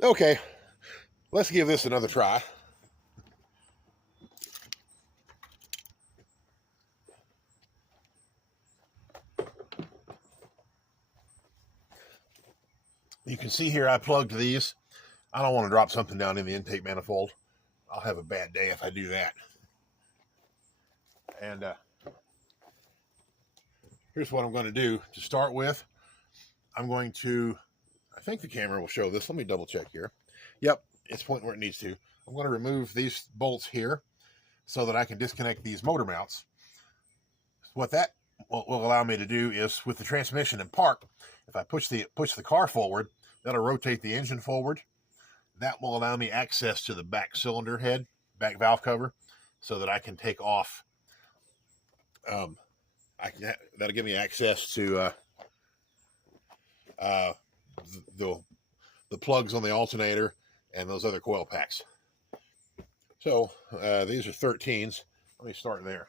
Okay, let's give this another try. You can see here I plugged these. I don't want to drop something down in the intake manifold. I'll have a bad day if I do that. And here's what I'm going to do to start with. I'm going to, I think the camera will show this. Let me double check here. Yep, it's pointing where it needs to. I'm going to remove these bolts here so that I can disconnect these motor mounts. What that will allow me to do is, with the transmission in park, if I push the car forward, that'll rotate the engine forward. That will allow me access to the back cylinder head, back valve cover, so that I can take off. That'll give me access to the plugs on the alternator and those other coil packs. So these are 13s. Let me start there.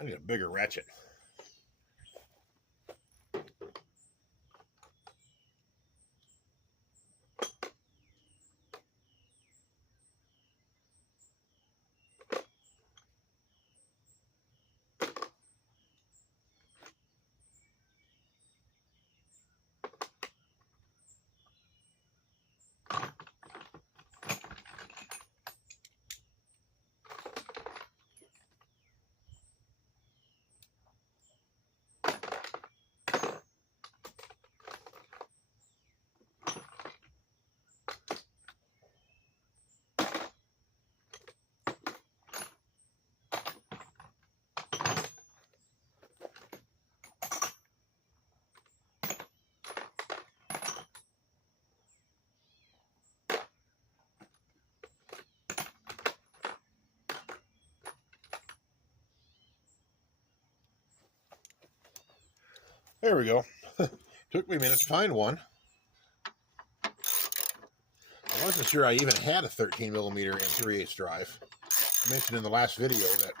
I need a bigger ratchet. There we go. Took me a minute to find one. I wasn't sure I even had a 13 millimeter and 3/8 drive. I mentioned in the last video that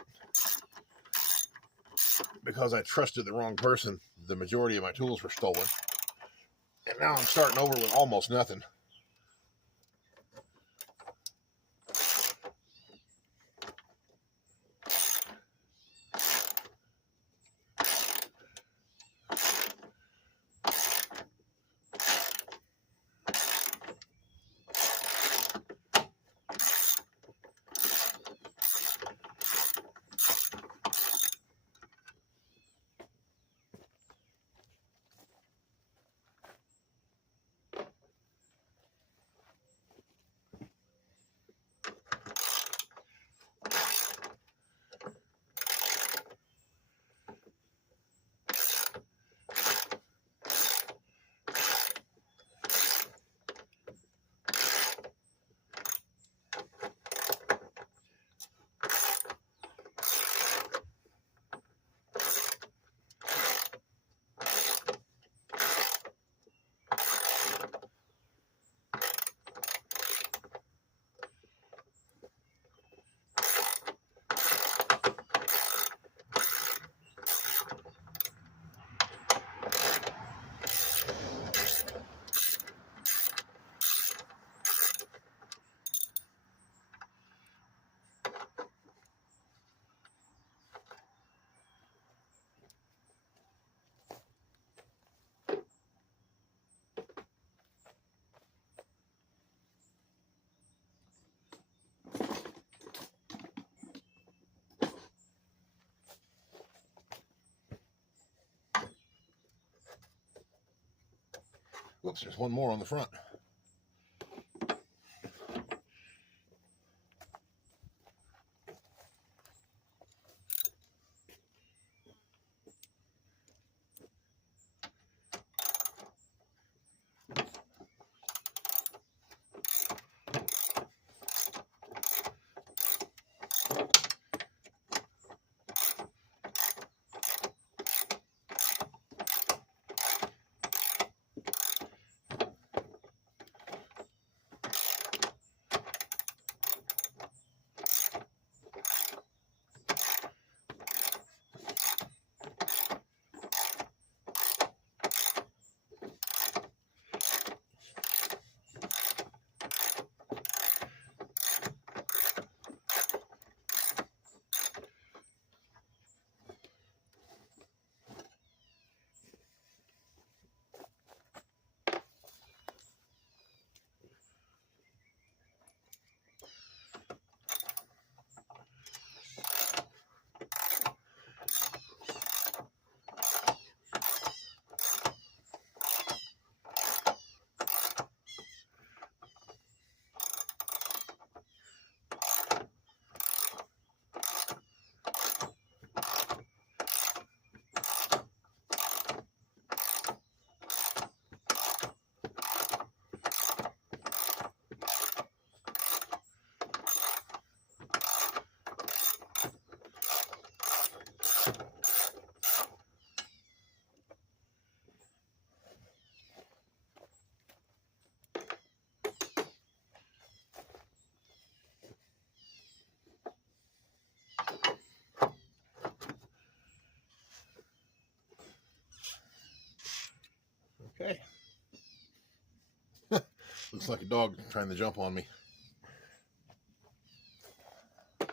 because I trusted the wrong person, the majority of my tools were stolen. And now I'm starting over with almost nothing. Whoops, there's one more on the front. Okay. Looks like a dog trying to jump on me. All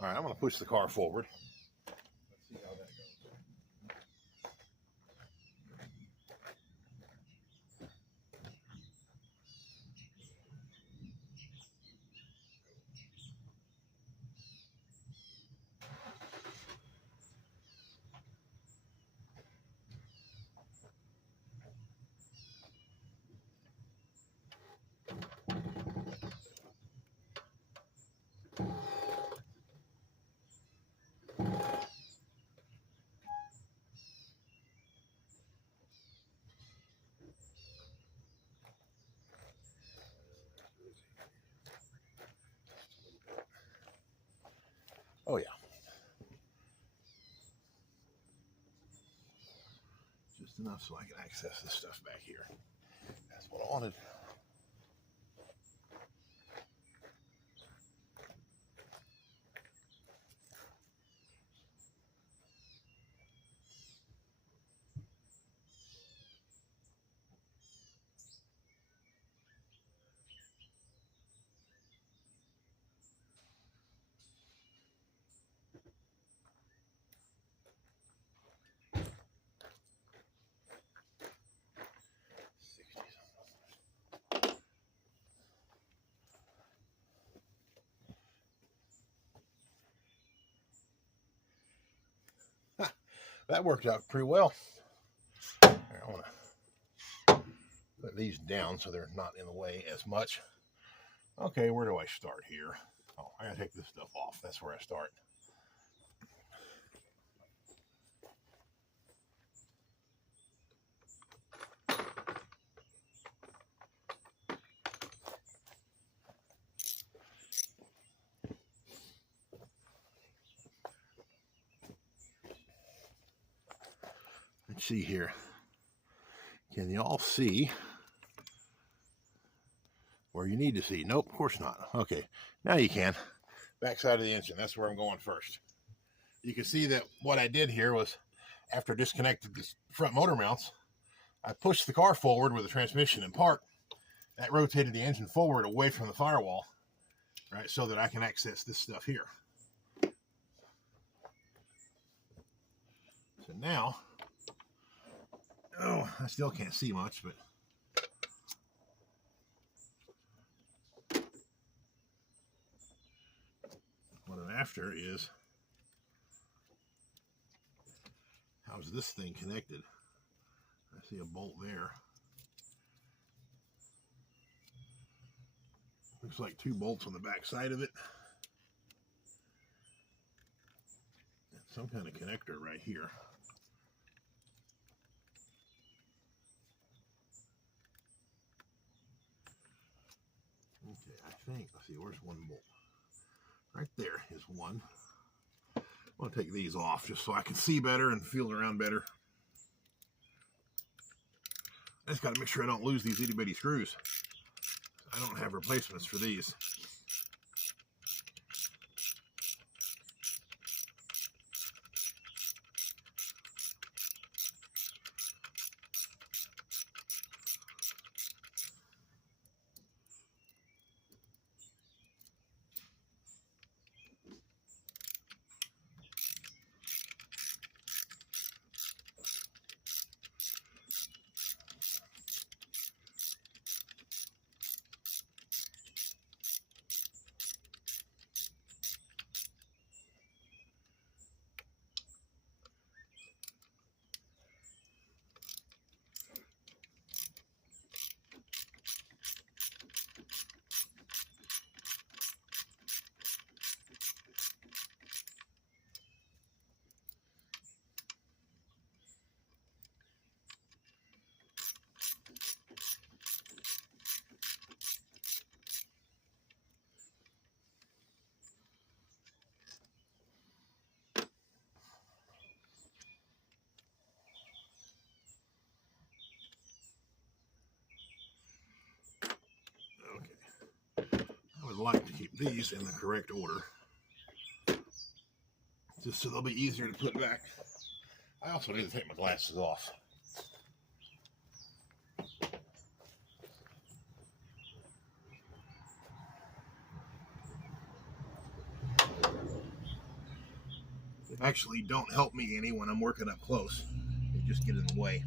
right, I'm going to push the car forward. Let's see how that goes. Oh yeah. Just enough so I can access this stuff back here. That's what I wanted. That worked out pretty well. Here, I want to put these down so they're not in the way as much. Okay, where do I start here? Oh, I gotta take this stuff off. That's where I start. Let's see here. Can you all see where you need to see? Nope, of course not. Okay, now you can. Backside of the engine, that's where I'm going first. You can see that what I did here was, after I disconnected the front motor mounts, I pushed the car forward with the transmission in park. That rotated the engine forward away from the firewall, right, so that I can access this stuff here. So now, oh, I still can't see much, but what I'm after is, how's this thing connected? I see a bolt there. Looks like two bolts on the back side of it. And some kind of connector right here. Okay, I think, let's see, where's one bolt? Right there is one. I'm going to take these off just so I can see better and feel around better. I just got to make sure I don't lose these itty bitty screws. I don't have replacements for these. Like to keep these in the correct order, just so they'll be easier to put back. I also need to take my glasses off. actually don't help me any when I'm working up close. They just get in the way.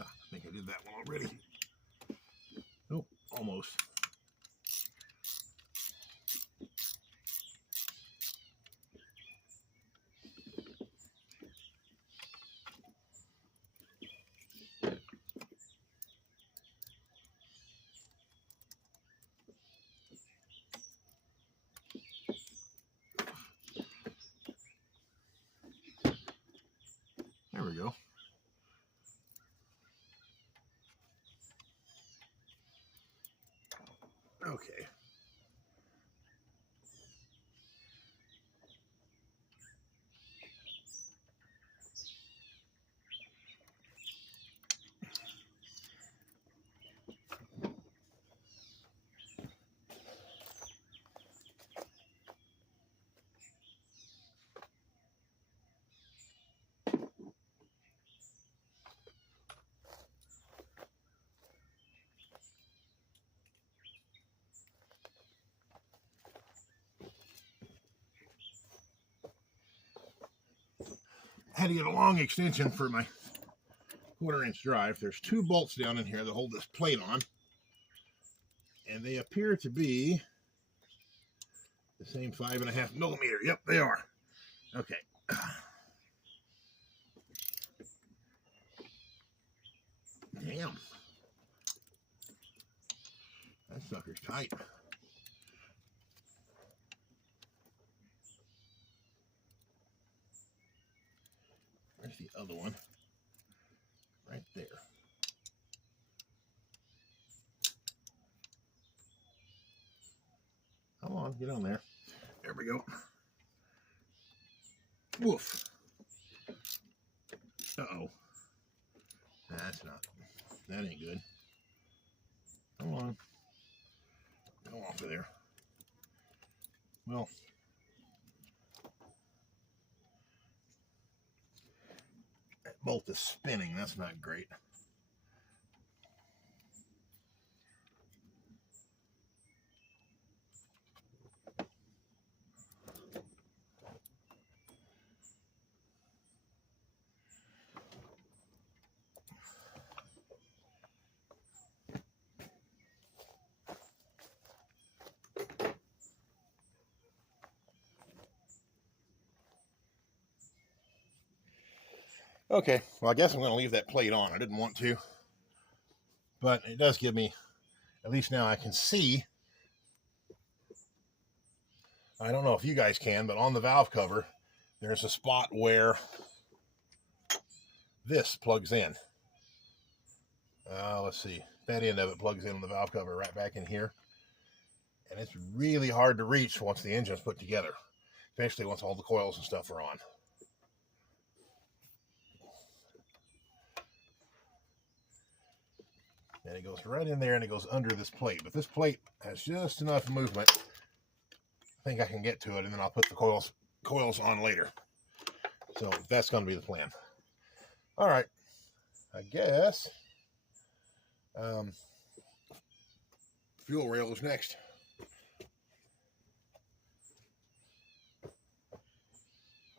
I think I did that one already. Nope, almost. There we go. Okay. I had to get a long extension for my 1/4-inch drive. There's 2 bolts down in here that hold this plate on, and they appear to be the same 5.5 millimeter. Yep, they are. Okay. Damn. That sucker's tight. There's the other one. Right there. Come on, get on there. There we go. Woof. Uh-oh. That's not. That ain't good. Come on. Go off of there. Well. That bolt is spinning. That's not great. Okay, well, I guess I'm going to leave that plate on. I didn't want to, but it does give me, at least now I can see. I don't know if you guys can, but on the valve cover, there's a spot where this plugs in. Let's see. That end of it plugs in on the valve cover right back in here. And it's really hard to reach once the engine's put together, especially once all the coils and stuff are on. And it goes right in there and it goes under this plate. But this plate has just enough movement. I think I can get to it, and then I'll put the coils on later. So that's going to be the plan. All right. I guess fuel rail is next.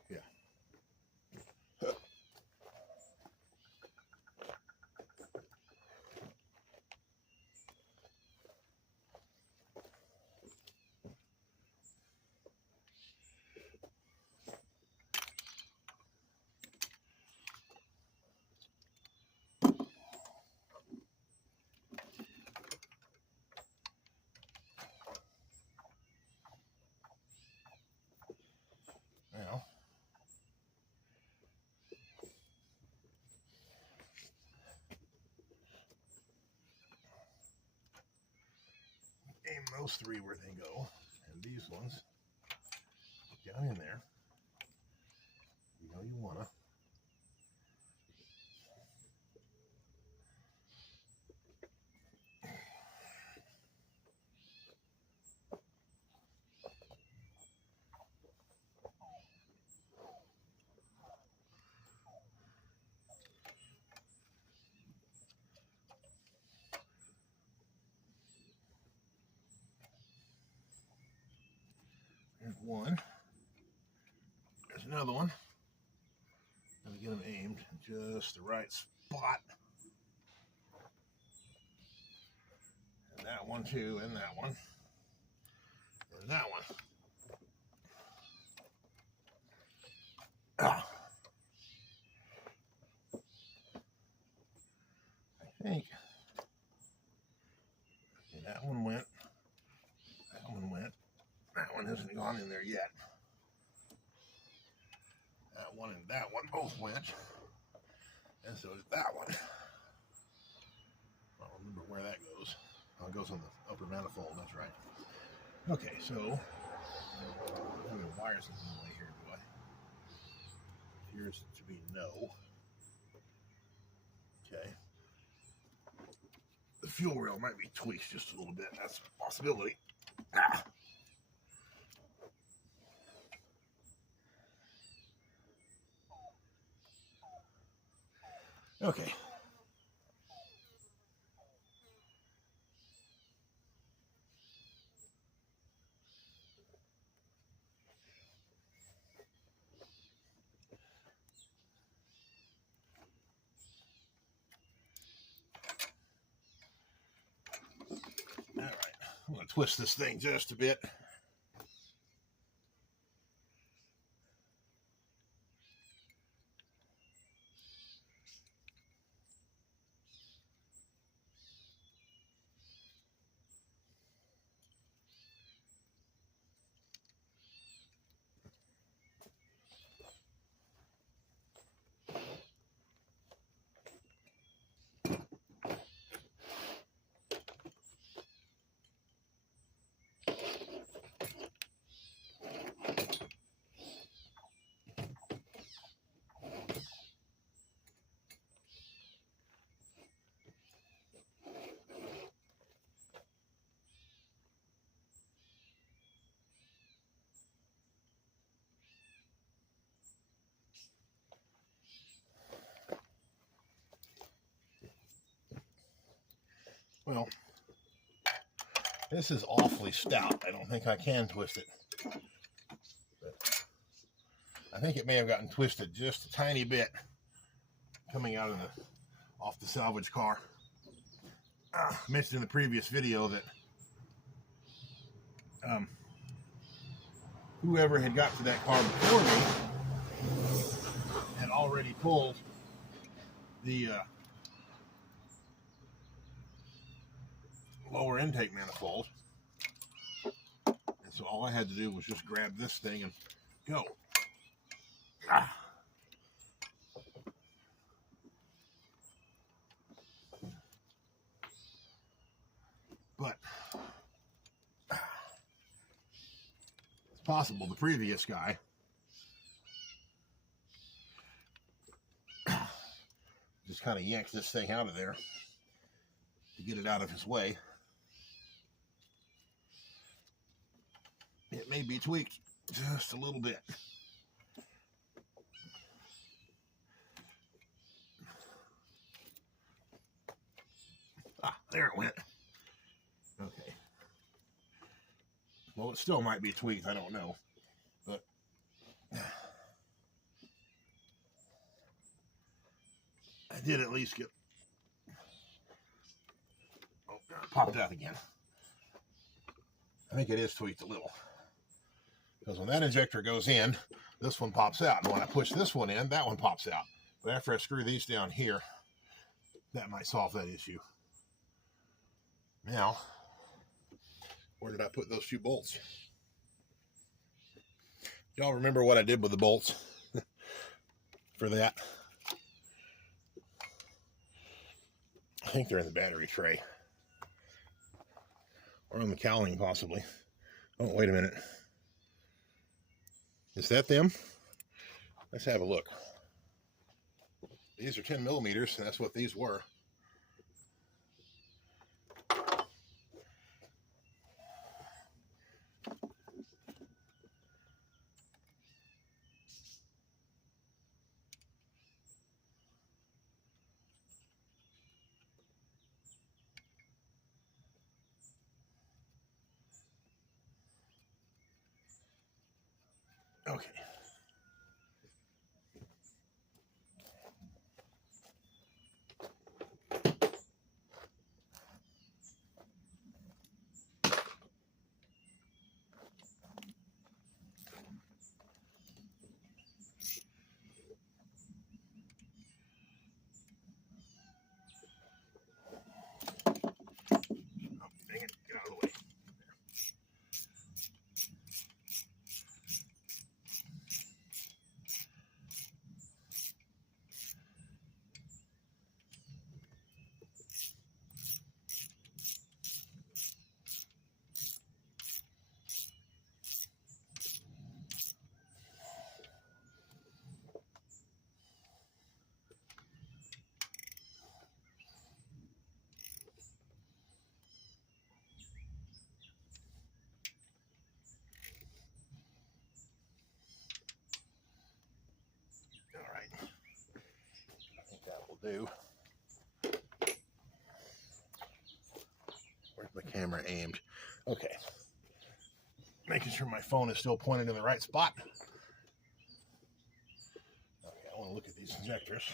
Yeah. Now, aim those 3 where they go, and these ones down in there. You know you wanna. There's one. There's another one. Gotta get them aimed in just the right spot. And that one too, and that one. And that one. Ah. I think. Okay, that one went. That one went. That one hasn't gone in there yet. That one and that one both went. And so did that one. I don't remember where that goes. Oh, it goes on the upper manifold, that's right. Okay, so I have the wires in the way here, do I? Appears to be no. Okay. The fuel rail might be tweaked just a little bit. That's a possibility. Ah. Okay. All right. I'm going to twist this thing just a bit. Well, this is awfully stout. I don't think I can twist it. But I think it may have gotten twisted just a tiny bit coming out of off the salvage car. I mentioned in the previous video that whoever had got to that car before me had already pulled the lower intake manifold, and so all I had to do was just grab this thing and go. Ah. But it's possible the previous guy just kind of yanked this thing out of there to get it out of his way. It may be tweaked just a little bit. Ah, there it went. Okay. Well, it still might be tweaked. I don't know. But I did at least get... Oh, it popped out again. I think it is tweaked a little. Because when that injector goes in, this one pops out. And when I push this one in, that one pops out. But after I screw these down here, that might solve that issue. Now, where did I put those two bolts? Y'all remember what I did with the bolts for that? I think they're in the battery tray. Or on the cowling, possibly. Oh, wait a minute. Is that them? Let's have a look. These are 10 millimeters, and that's what these were. Okay. Dang it, get out of the way. All right, I think that will do. Where's my camera aimed? Okay, making sure my phone is still pointed in the right spot. Okay, I want to look at these injectors.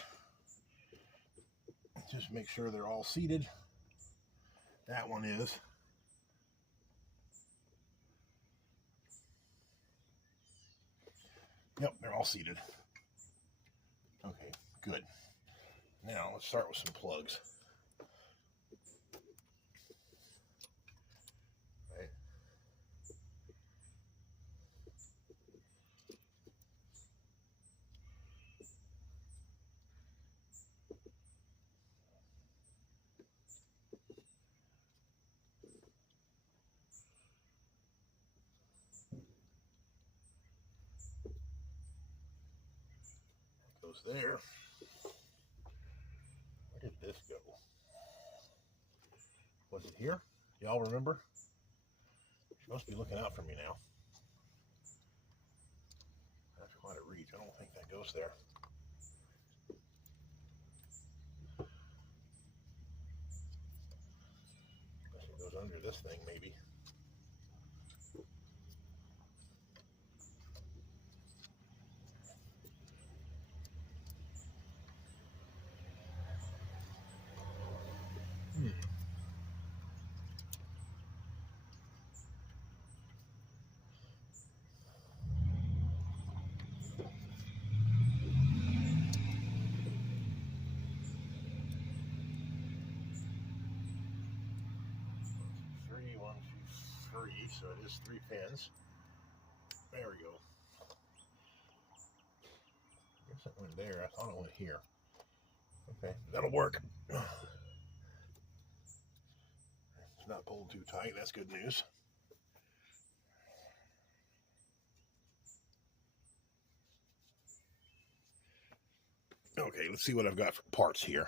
Just make sure they're all seated. That one is. Yep, they're all seated. Okay, good. Now let's start with some plugs. Right. Goes there. Where did this go? Was it here? Y'all remember? She must be looking out for me now. That's quite a reach. I don't think that goes there. Guess it goes under this thing, maybe. One, two, three. So it is 3 pins. There we go. I guess it went there. I thought it went here. Okay, that'll work. It's not pulled too tight. That's good news. Okay, let's see what I've got for parts here.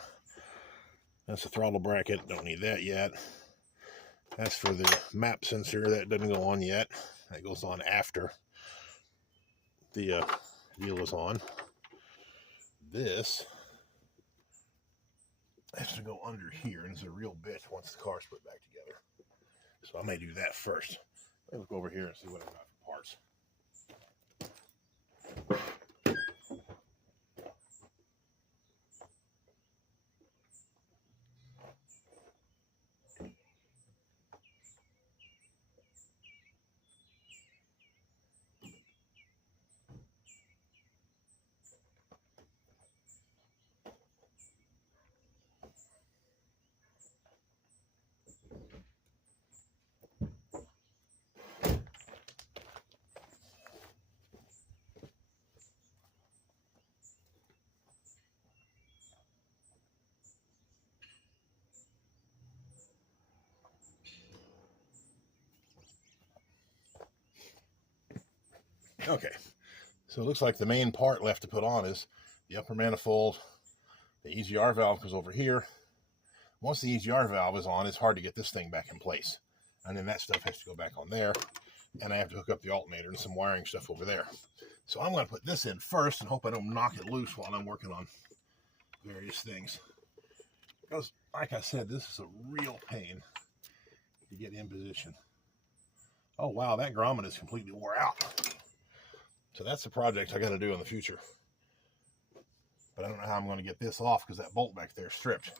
That's the throttle bracket. Don't need that yet. That's for the map sensor. That doesn't go on yet. That goes on after the deal is on. This has to go under here, and it's a real bitch once the car's put back together. So I may do that first. Let me look over here and see what I've got for parts. Okay, so it looks like the main part left to put on is the upper manifold. The EGR valve goes over here. Once the EGR valve is on, it's hard to get this thing back in place. And then that stuff has to go back on there. And I have to hook up the alternator and some wiring stuff over there. So I'm going to put this in first and hope I don't knock it loose while I'm working on various things. Because, like I said, this is a real pain to get in position. Oh, wow, that grommet is completely wore out. So that's the project I got to do in the future. But I don't know how I'm going to get this off because that bolt back there is stripped.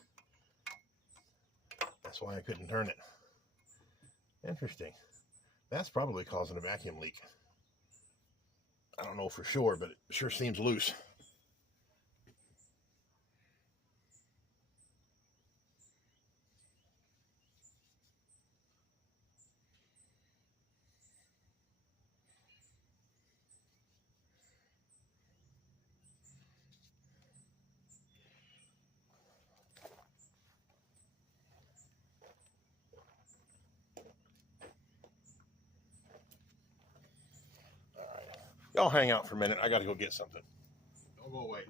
That's why I couldn't turn it. Interesting. That's probably causing a vacuum leak. I don't know for sure, but it sure seems loose. Y'all hang out for a minute. I got to go get something. Don't go away.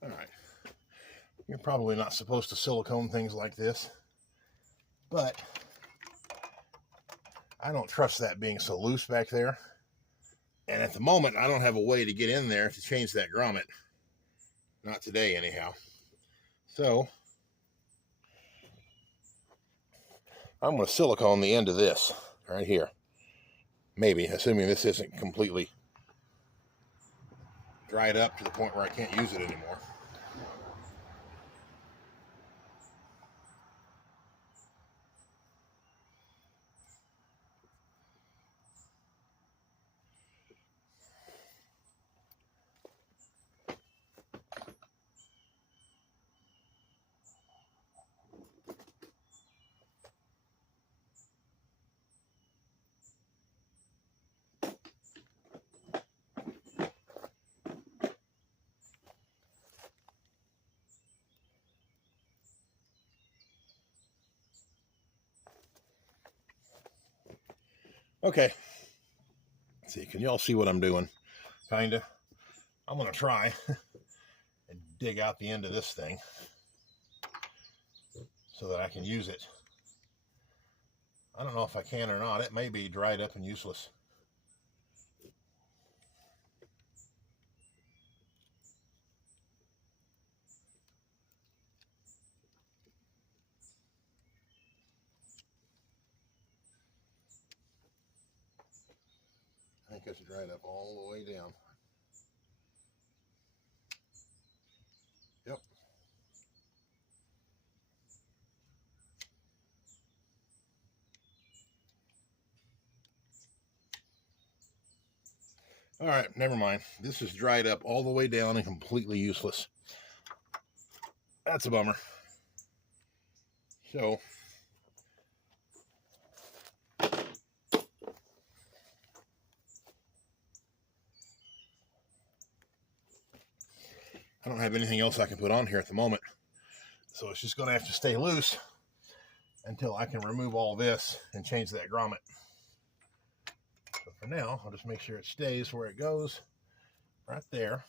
All right. You're probably not supposed to silicone things like this, but I don't trust that being so loose back there. And at the moment, I don't have a way to get in there to change that grommet. Not today, anyhow. So I'm going to silicone the end of this right here. Maybe, assuming this isn't completely dried up to the point where I can't use it anymore. Okay. Let's see, can y'all see what I'm doing? Kinda. I'm going to try and dig out the end of this thing so that I can use it. I don't know if I can or not. It may be dried up and useless. I think it's dried up all the way down. Yep. All right, never mind. This is dried up all the way down and completely useless. That's a bummer. So I don't have anything else I can put on here at the moment. So it's just going to have to stay loose until I can remove all this and change that grommet. So for now, I'll just make sure it stays where it goes, right there.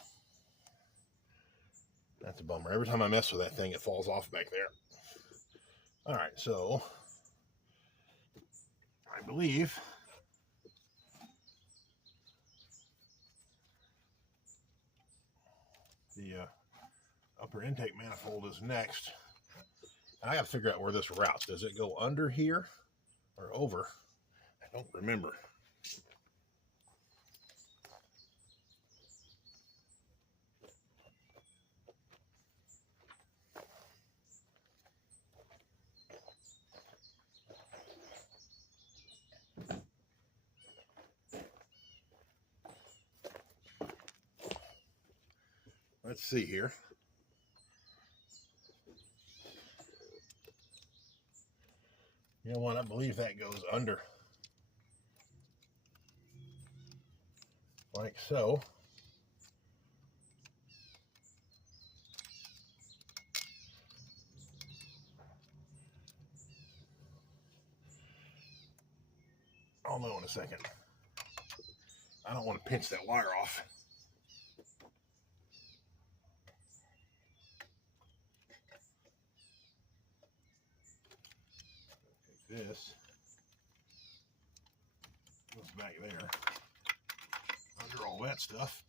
That's a bummer. Every time I mess with that thing, it falls off back there. All right, so I believe The upper intake manifold is next. And I got to figure out where this routes. Does it go under here or over? I don't remember. Let's see here. You know what? I believe that goes under. Like so. I'll know in a second. I don't want to pinch that wire off. Take this. Goes back there. Under all that stuff.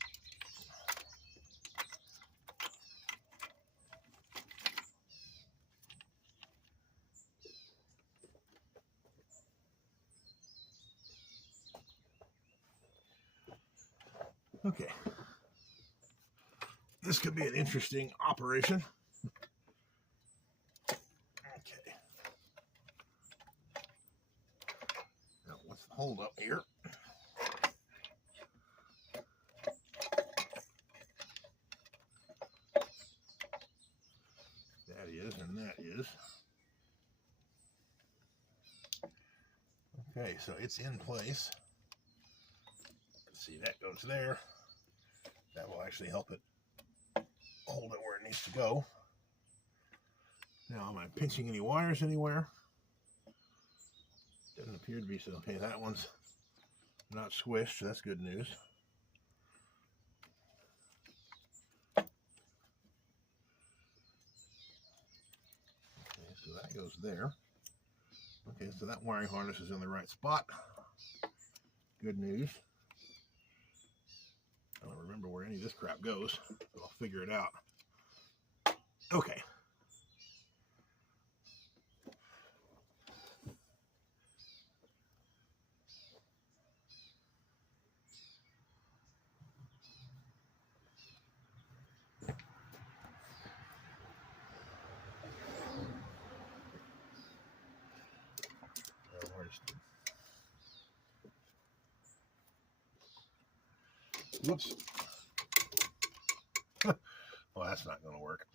Okay. This could be an interesting operation. Okay. Now, what's the hold up here? That is, and that is. Okay, so it's in place. Let's see, that goes there. That will actually help it hold it where it needs to go. Now, am I pinching any wires anywhere? Doesn't appear to be. So, okay, that one's not squished, so that's good news. Okay, so that goes there. Okay, so that wiring harness is in the right spot. Good news. I don't remember where any of this crap goes, but I'll figure it out. Okay. Whoops. Well, that's not going to work.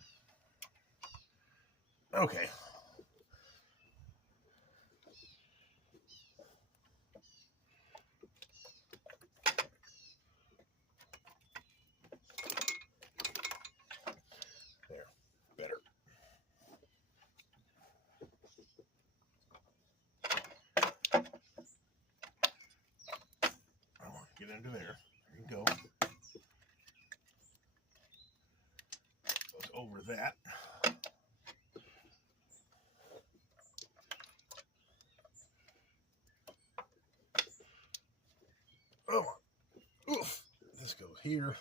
Okay. There. Better. I want to get into there. There you go. Goes over that. Oh, oof. This goes here.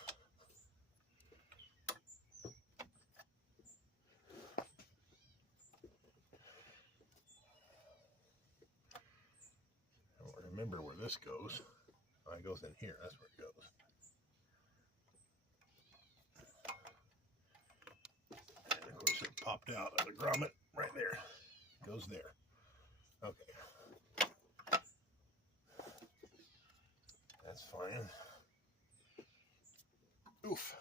I don't remember where this goes. Oh, it goes in here. That's where it goes. And of course, it popped out of the grommet right there. It goes there. Okay. That's fine. Oof.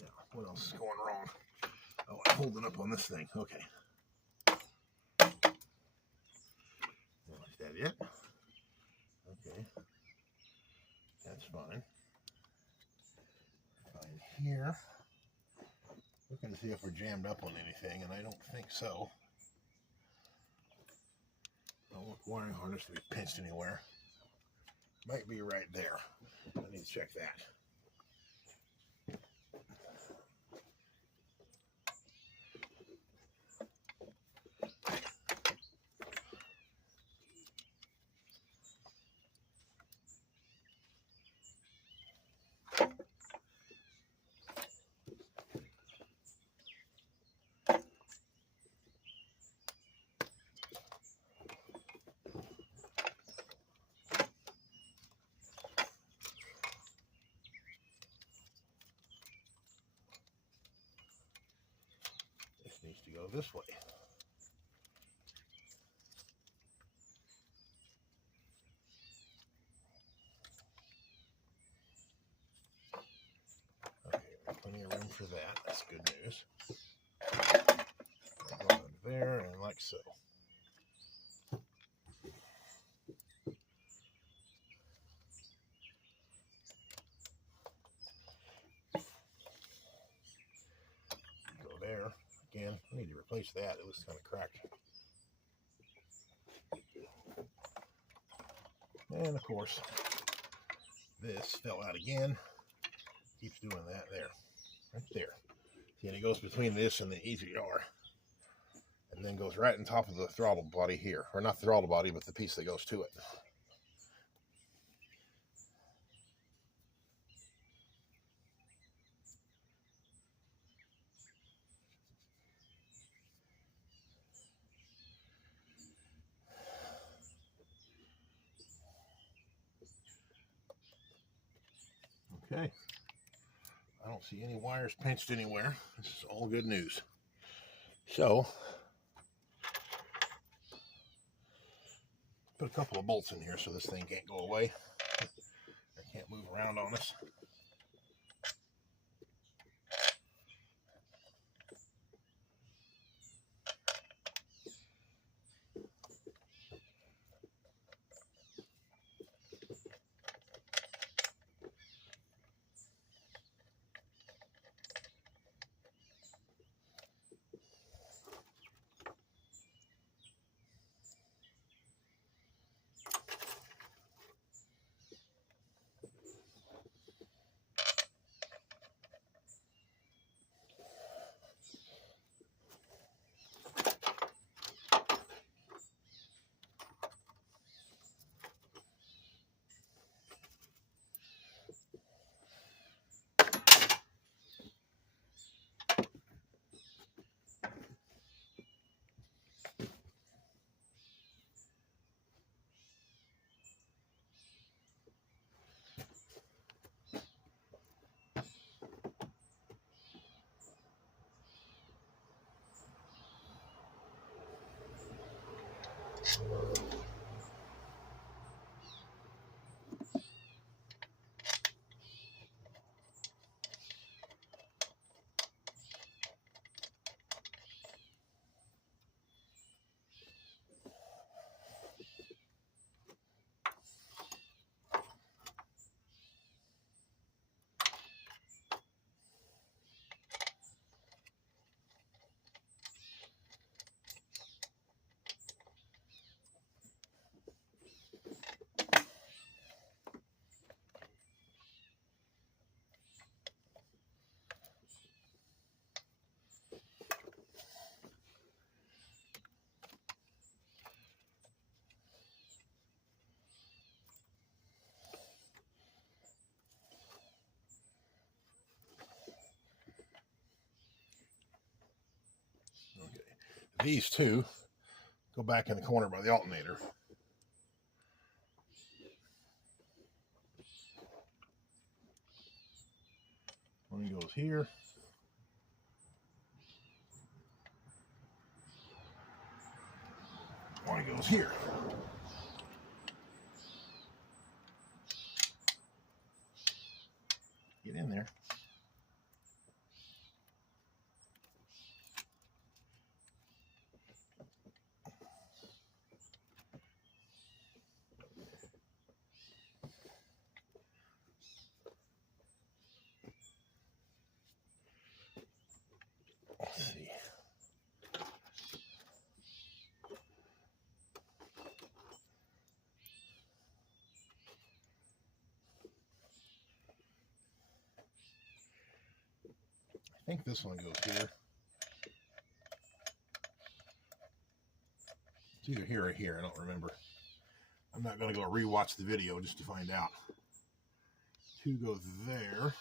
Now, what else is going wrong? Oh, I'm holding up on this thing. Okay. Is that it? Okay. That's fine. Fine here. Looking to see if we're jammed up on anything, and I don't think so. I don't want the wiring harness to be pinched anywhere. Might be right there. I need to check that. to go this way. Okay, plenty of room for that. That's good news. Go in there and like so. Go there. Again, I need to replace that. It looks kind of cracked. And of course, this fell out again. Keeps doing that there. Right there. See, and it goes between this and the EGR. And then goes right on top of the throttle body here. Or not the throttle body, but the piece that goes to it. Okay. I don't see any wires pinched anywhere. This is all good news. So, put a couple of bolts in here so this thing can't go away. It can't move around on us. These two go back in the corner by the alternator. One goes here. One goes here. Get in there. Let's see. I think this one goes here. It's either here or here, I don't remember. I'm not going to go rewatch the video just to find out. Two goes there.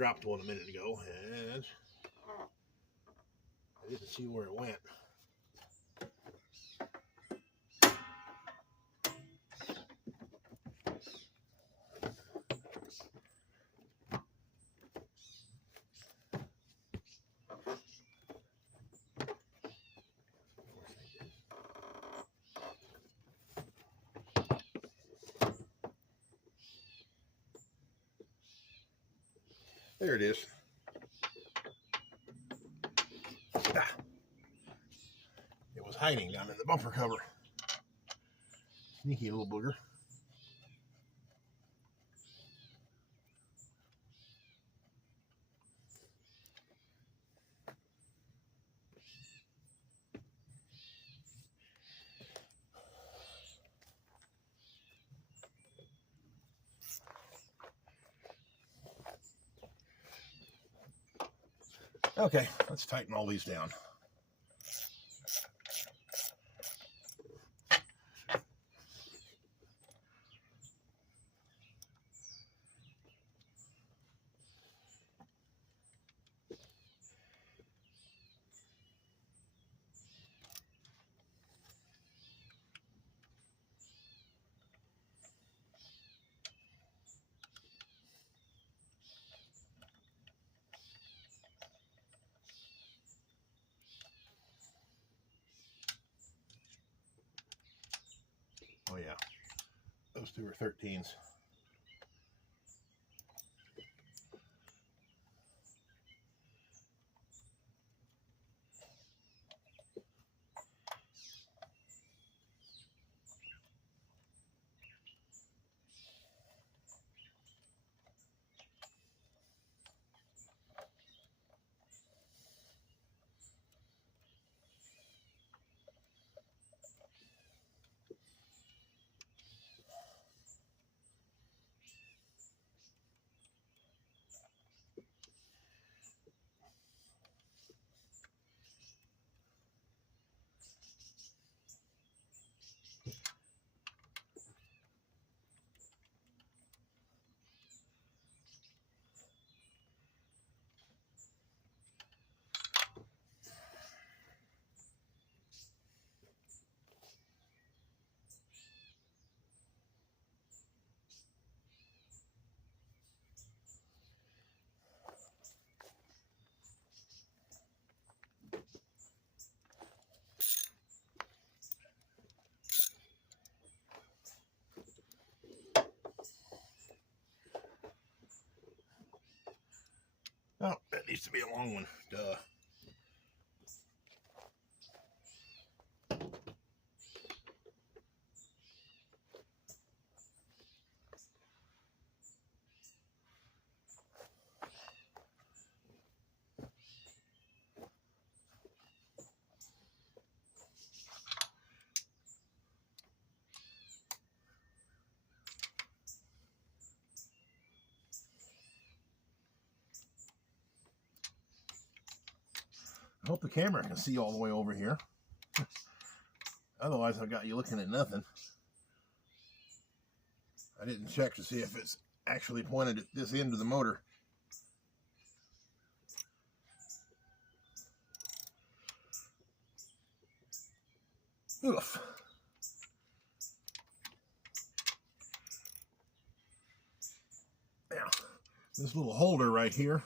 dropped one a minute ago, and I didn't see where it went. There it is. Ah. It was hiding down in the bumper cover. Sneaky little booger. Okay, let's tighten all these down. Oh yeah, those two are 13s. Oh, that needs to be a long one. Duh. I hope the camera can see all the way over here. Otherwise, I've got you looking at nothing. I didn't check to see if it's actually pointed at this end of the motor. Oof. Now, this little holder right here,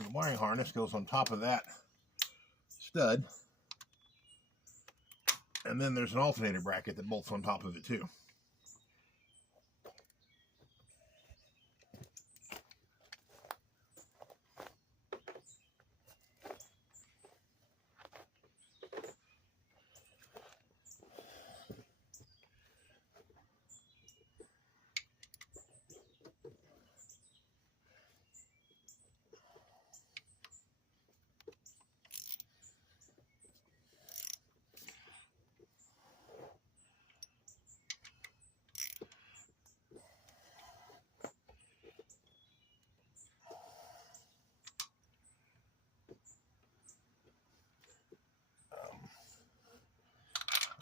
the wiring harness goes on top of that stud. And then there's an alternator bracket that bolts on top of it too.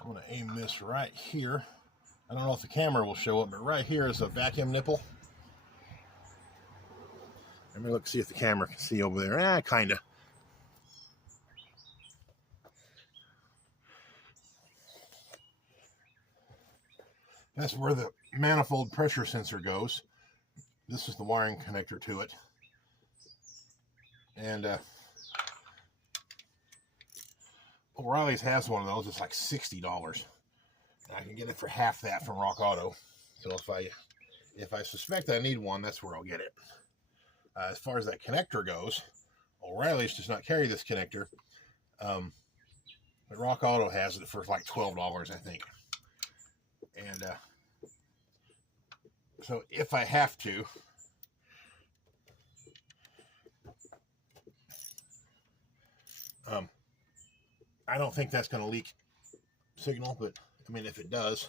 I'm going to aim this right here. I don't know if the camera will show it, but right here is a vacuum nipple. Let me look, see if the camera can see over there. Kind of. That's where the manifold pressure sensor goes. This is the wiring connector to it. And O'Reilly's has one of those. It's like $60. And I can get it for half that from Rock Auto. So if I suspect I need one, that's where I'll get it. As far as that connector goes, O'Reilly's does not carry this connector. But Rock Auto has it for like $12, I think. And so if I have to, I don't think that's going to leak signal, but I mean, if it does,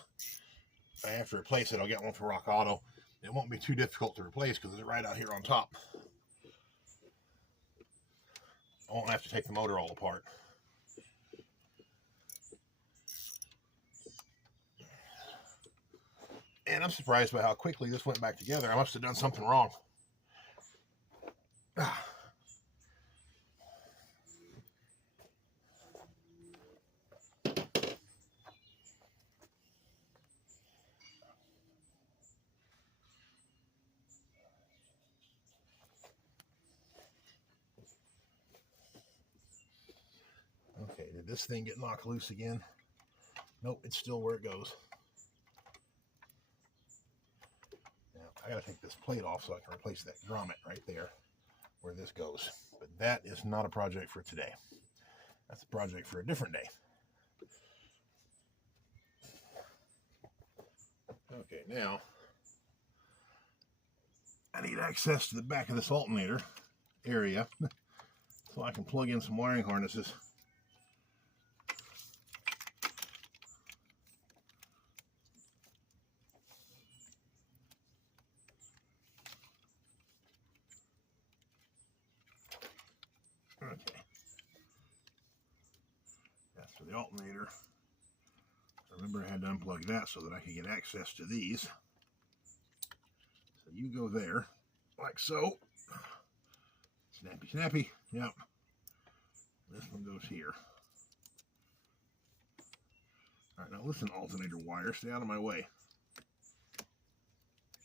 if I have to replace it, I'll get one for Rock Auto. It won't be too difficult to replace because it's right out here on top. I won't have to take the motor all apart. And I'm surprised by how quickly this went back together. I must have done something wrong. Okay, did this thing get knocked loose again? Nope, it's still where it goes. Now, I gotta take this plate off so I can replace that grommet right there where this goes. But that is not a project for today. That's a project for a different day. Okay, now I need access to the back of this alternator area so I can plug in some wiring harnesses. Okay, that's for the alternator. Remember, I had to unplug that so that I could get access to these. So you go there, like so. Snappy, snappy. Yep. This one goes here. All right, now listen, alternator wire, stay out of my way.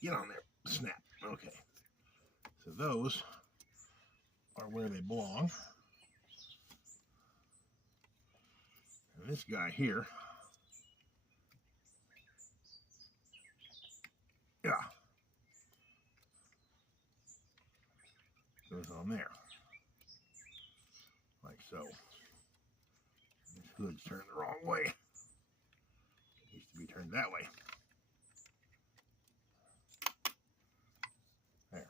Get on there. Snap. Okay. So those are where they belong. And this guy here, yeah, goes on there. Like so. This hood's turned the wrong way. It needs to be turned that way. There.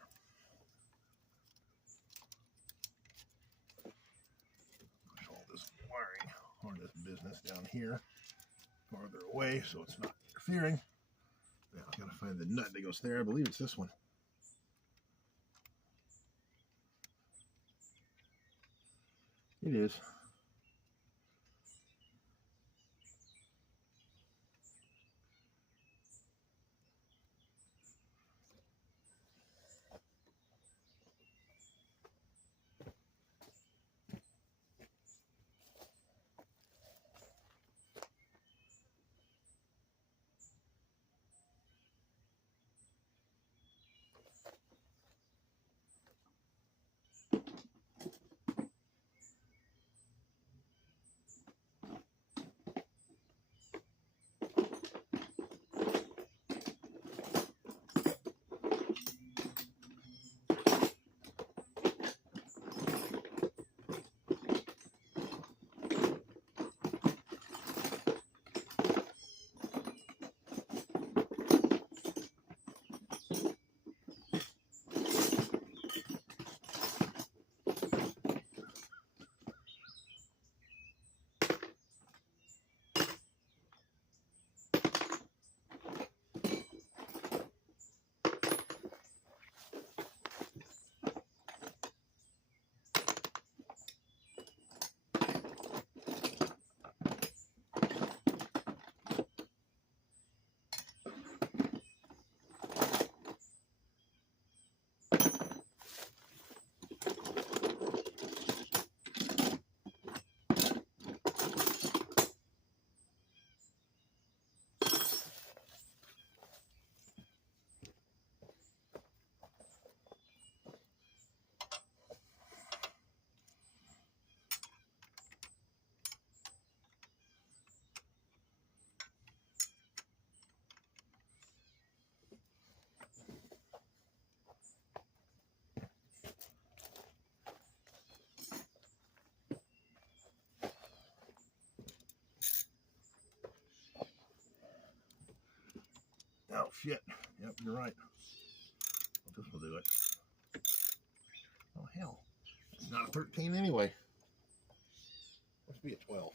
Push all this wiring or this business down here farther away so it's not interfering. Now I've got to find the nut that goes there. I believe it's this one. It is. shit. Yep, you're right. Well, this will do it. Oh, hell. It's not a 13 anyway. Must be a 12.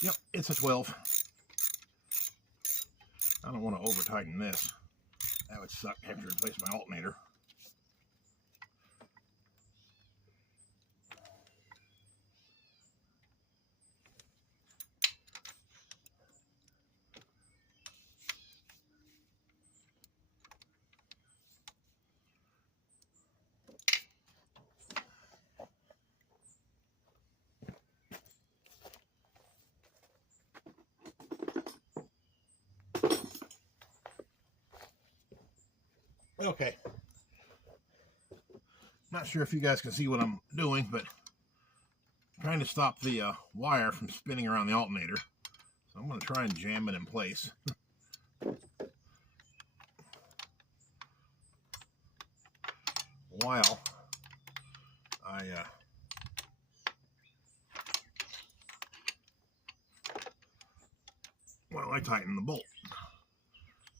Yep, it's a 12. I don't want to over tighten this. That would suck. I have to replace my alternator. Okay. Not sure if you guys can see what I'm doing, but I'm trying to stop the wire from spinning around the alternator. So I'm going to try and jam it in place. While I tighten the bolt.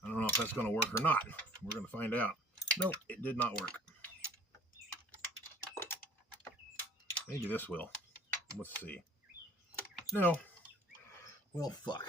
I don't know if that's going to work or not. We're going to find out. Nope, it did not work. Maybe this will. Let's see. No. Well, fuck.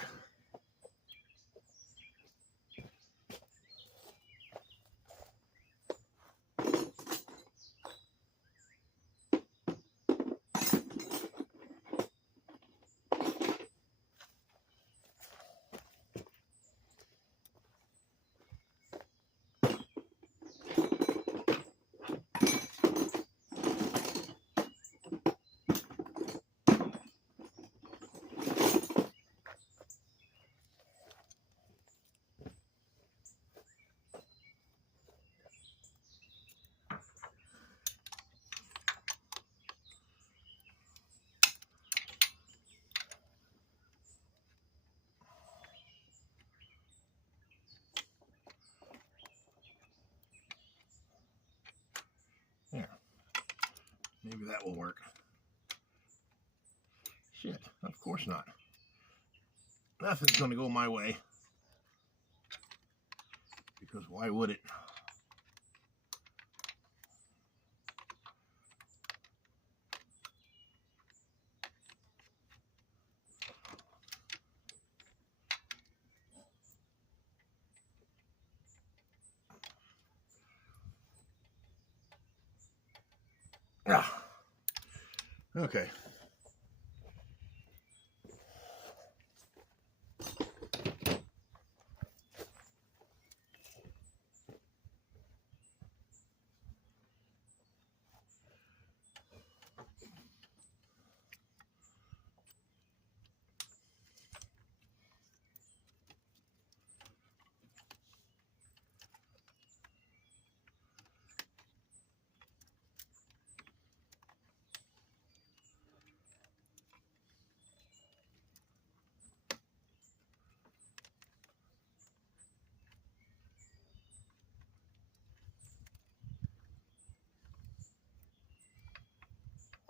There. Maybe that will work. Shit, of course not. Nothing's going to go my way. Because why would it? Ah. Okay.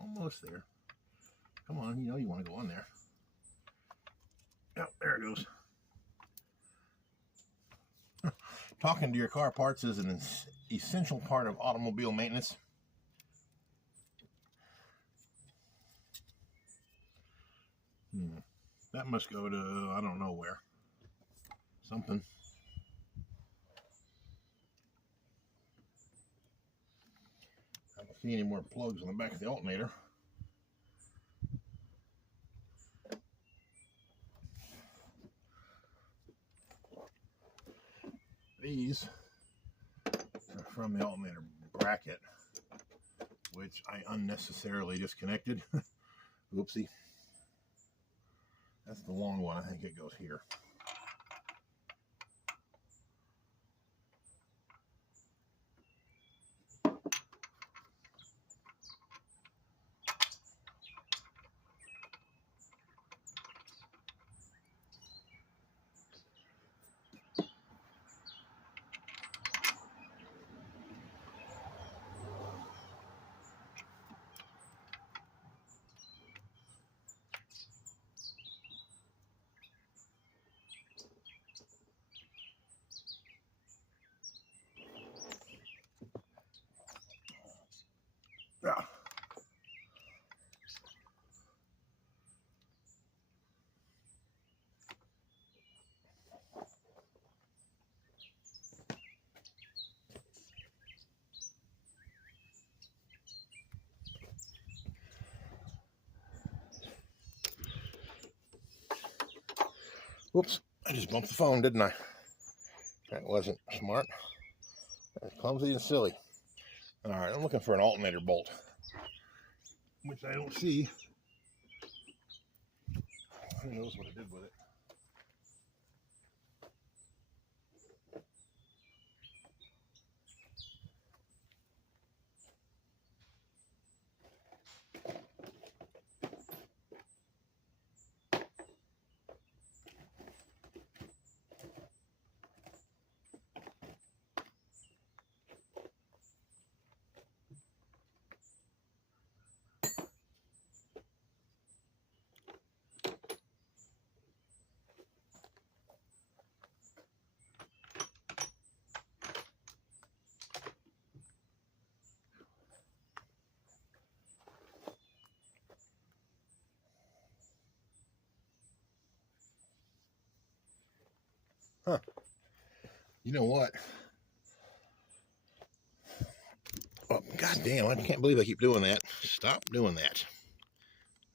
Almost there. Come on, you know you want to go on there. Oh, there it goes. Talking to your car parts is an essential part of automobile maintenance. That must go to, I don't know where. Something. I don't see any more plugs on the back of the alternator. from the alternator bracket, which I unnecessarily disconnected. Oopsie. That's the long one. I think it goes here. Yeah. Whoops, I just bumped the phone, didn't I? That wasn't smart. That's clumsy and silly. All right, I'm looking for an alternator bolt, which I don't see. Who knows what I did with it? Huh. You know what? Oh, God damn, I can't believe I keep doing that. Stop doing that.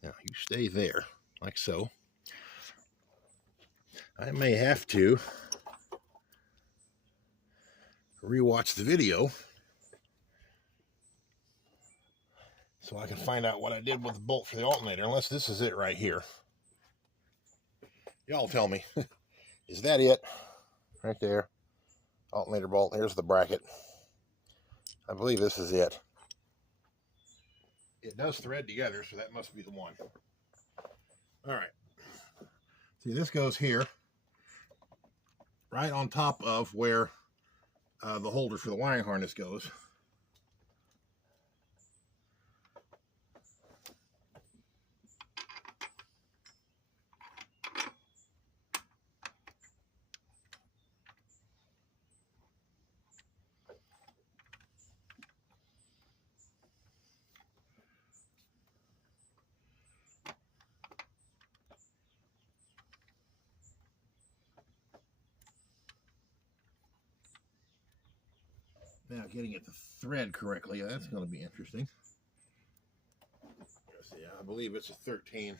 Now, you stay there, like so. I may have to rewatch the video so I can find out what I did with the bolt for the alternator, unless this is it right here. Y'all tell me. Is that it? Right there. Alternator bolt. Here's the bracket. I believe this is it. It does thread together, so that must be the one. All right. See, this goes here, right on top of where the holder for the wiring harness goes. Now, getting it to thread correctly, that's going to be interesting. Let's see, I believe it's a 13.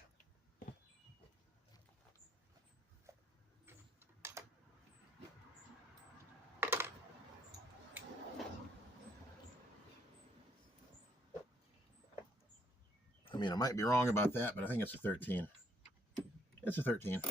I mean, I might be wrong about that, but I think it's a 13. It's a 13.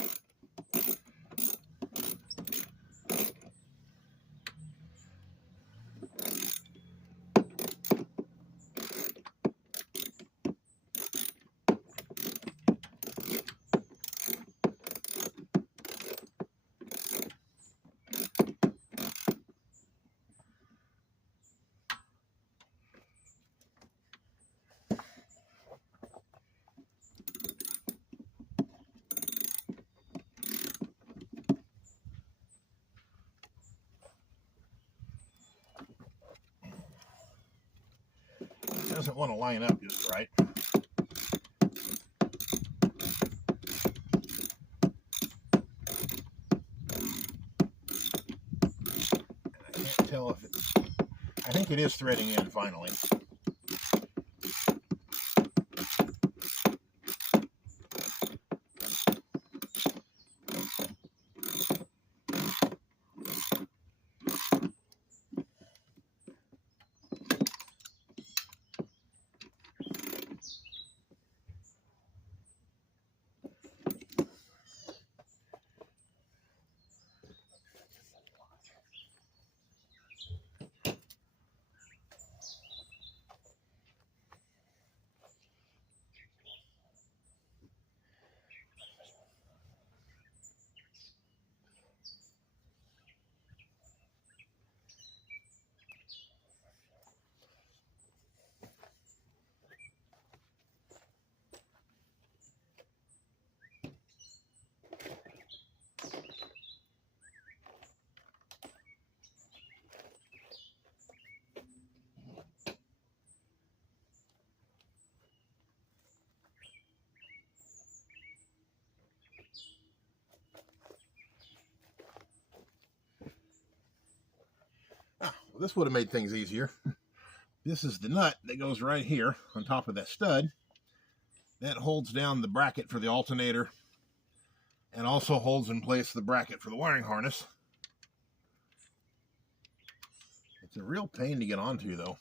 It doesn't want to line up just right. I can't tell if it's... I think it is threading in finally. Well, this would have made things easier. This is the nut that goes right here on top of that stud. That holds down the bracket for the alternator and also holds in place the bracket for the wiring harness. It's a real pain to get onto, though.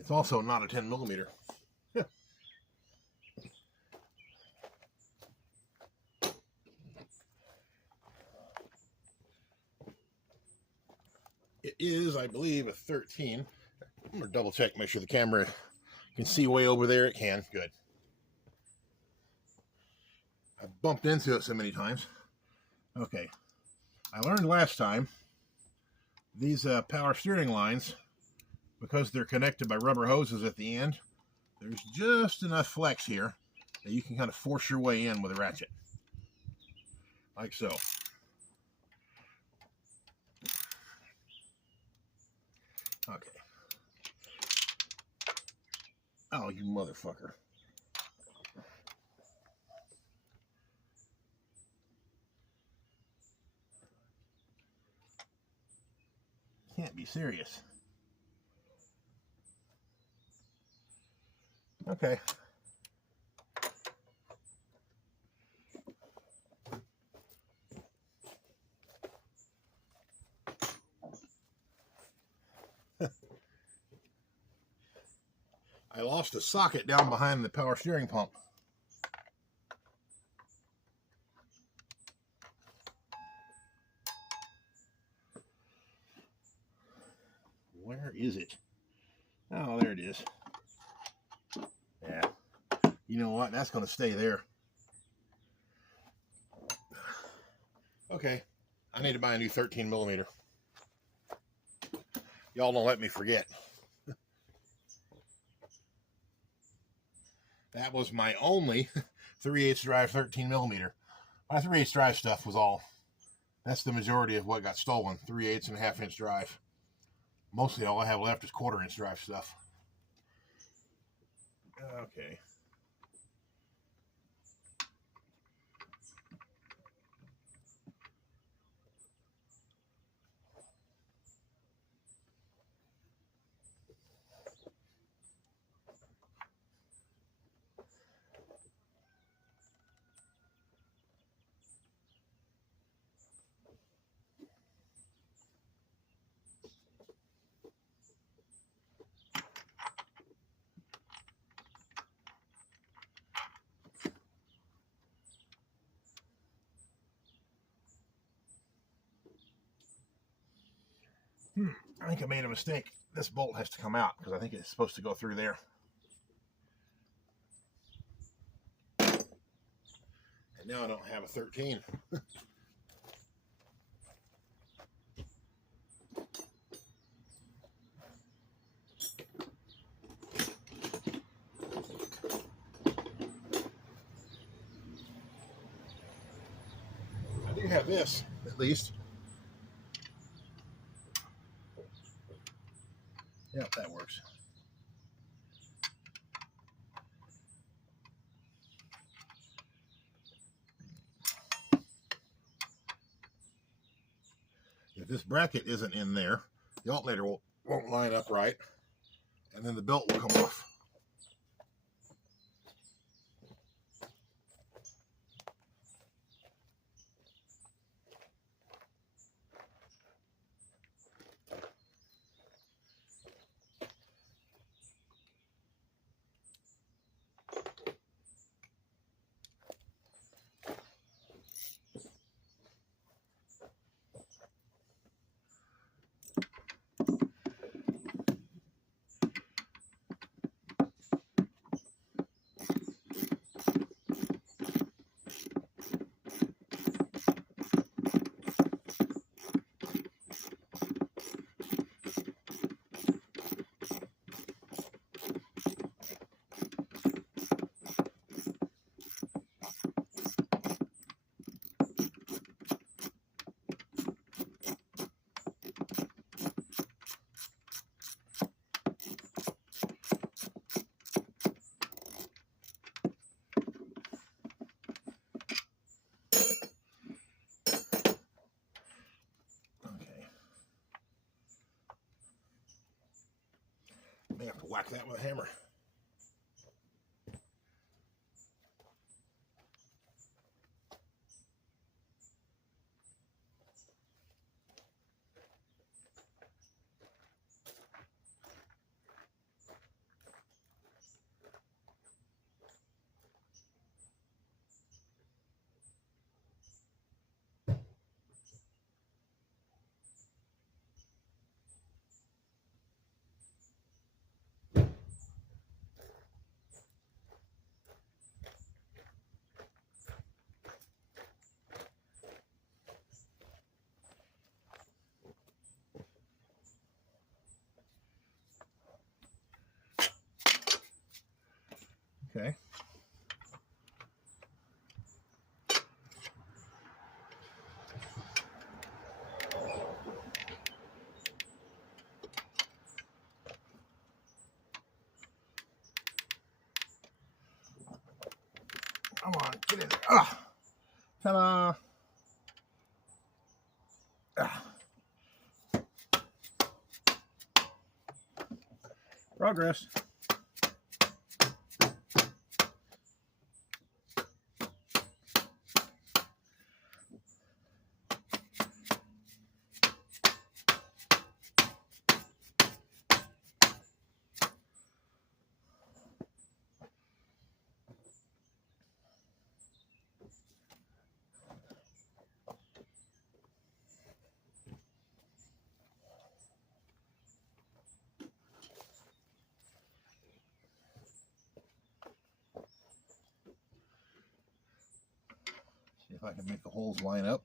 It's also not a 10mm. It is, I believe, a 13. I'm going to double check, make sure the camera can see way over there. It can. Good. I've bumped into it so many times. Okay. I learned last time these power steering lines, because they're connected by rubber hoses at the end, there's just enough flex here that you can kind of force your way in with a ratchet. Like so. Okay. Oh, you motherfucker. Can't be serious. Okay. I lost a socket down behind the power steering pump. Where is it? Oh, there it is. Yeah. You know what? That's going to stay there. Okay. I need to buy a new 13mm. Y'all don't let me forget. That was my only 3/8 drive 13mm. My 3/8 drive stuff was all. That's the majority of what got stolen. 3/8 and a 1/2 inch drive. Mostly all I have left is 1/4 inch drive stuff. Okay. I think I made a mistake. This bolt has to come out because I think it's supposed to go through there. And now I don't have a 13. I do have this, at least. Yep, that works. If this bracket isn't in there, the alternator won't line up right, and then the belt will come off. crack that with a hammer. Okay. Come on, get in there. Ah! Ta-da! Ah. Progress. See if I can make the holes line up.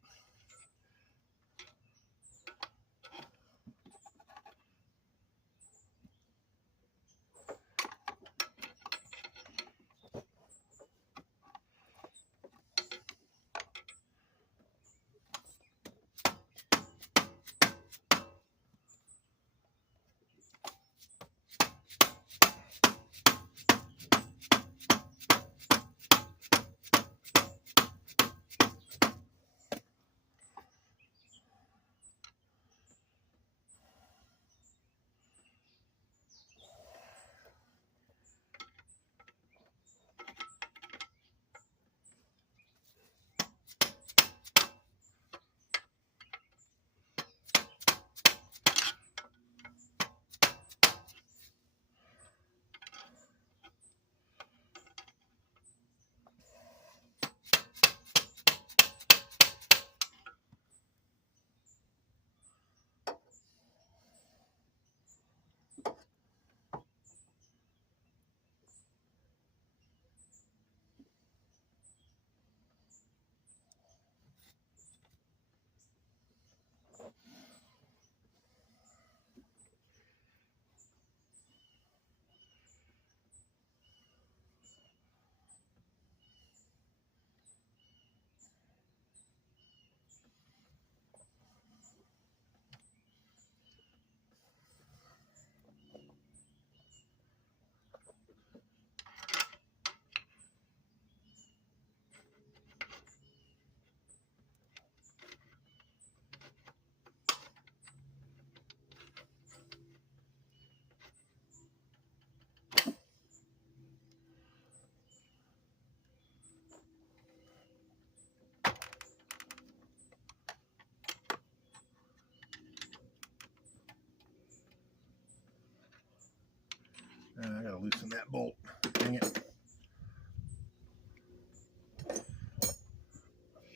I gotta loosen that bolt. Dang it.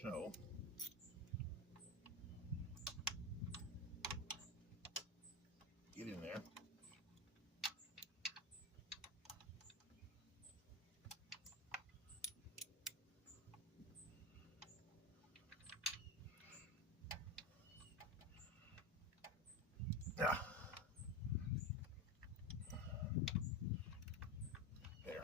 So, get in there. Ah. There.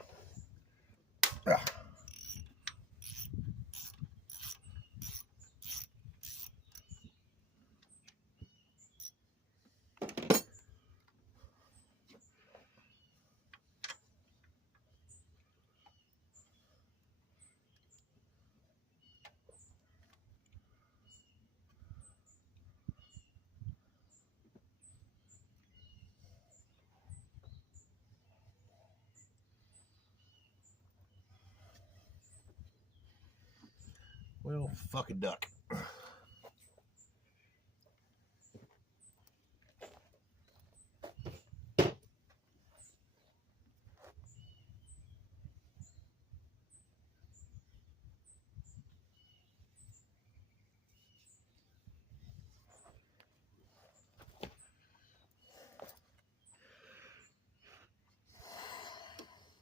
Well, fuck a duck.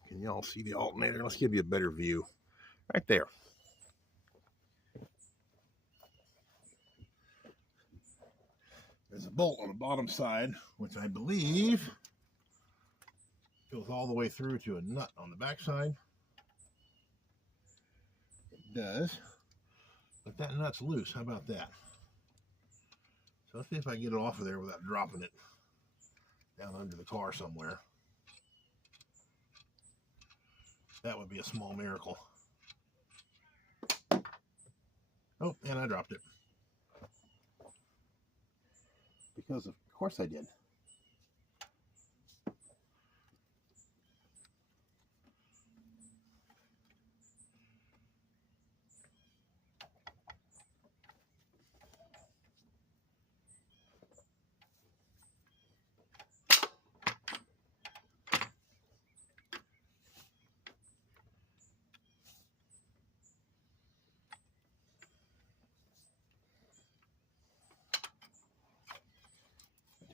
Can y'all see the alternator? Let's give you a better view. Right there. There's a bolt on the bottom side, which I believe goes all the way through to a nut on the back side. It does. But that nut's loose. How about that? So let's see if I can get it off of there without dropping it down under the car somewhere. That would be a small miracle. Oh, and I dropped it. Because of course I did.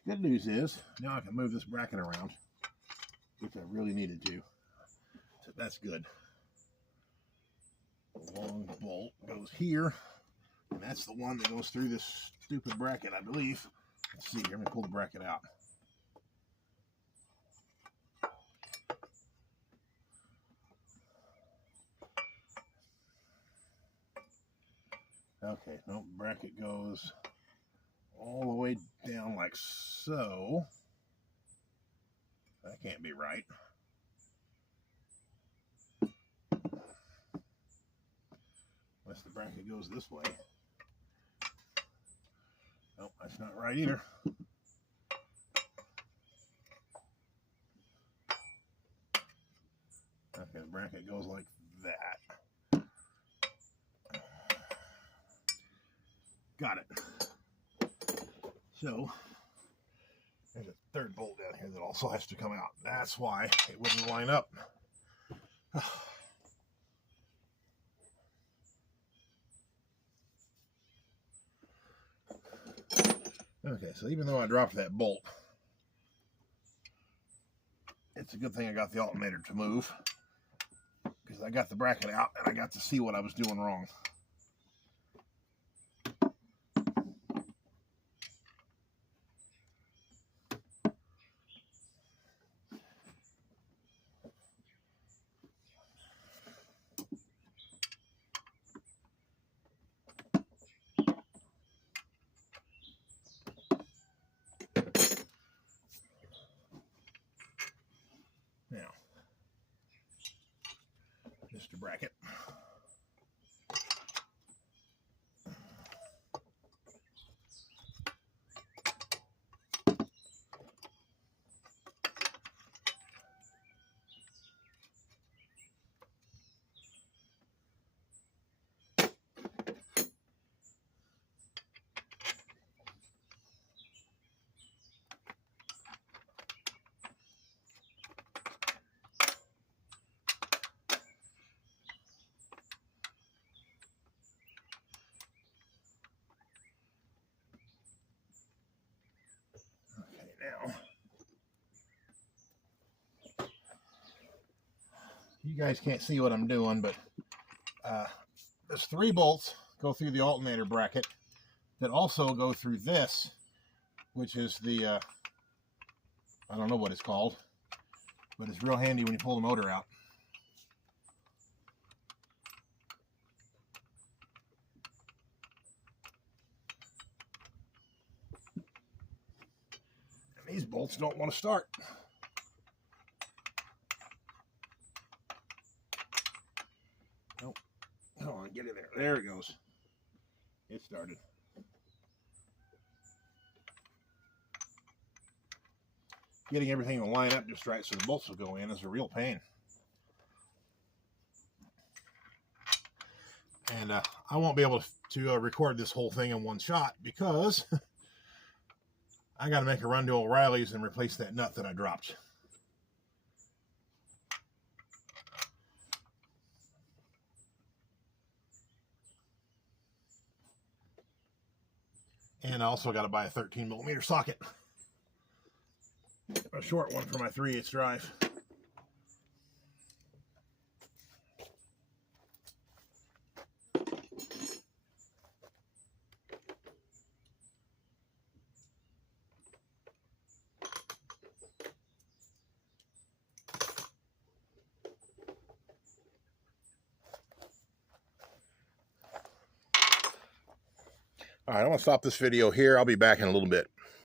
Good news is, now I can move this bracket around, which I really needed to. So that's good. The long bolt goes here, and that's the one that goes through this stupid bracket, I believe. Let's see, let me pull the bracket out. Okay, no, bracket goes all the way down like so. That can't be right. Unless the bracket goes this way. Nope, that's not right either. Okay, the bracket goes like that. Got it. So, there's a third bolt down here that also has to come out. That's why it wouldn't line up. Okay, so even though I dropped that bolt, it's a good thing I got the alternator to move, because I got the bracket out and I got to see what I was doing wrong. Now, Mr. Bracket. Now, you guys can't see what I'm doing, but there's 3 bolts go through the alternator bracket that also go through this, which is the, I don't know what it's called, but it's real handy when you pull the motor out. These bolts don't want to start. Nope. Come on, get in there. There it goes. It started. Getting everything to line up just right so the bolts will go in is a real pain. And I won't be able to record this whole thing in one shot because I got to make a run to O'Reilly's and replace that nut that I dropped. And I also got to buy a 13mm socket, a short one for my 3/8 drive. All right, I'm going to stop this video here. I'll be back in a little bit.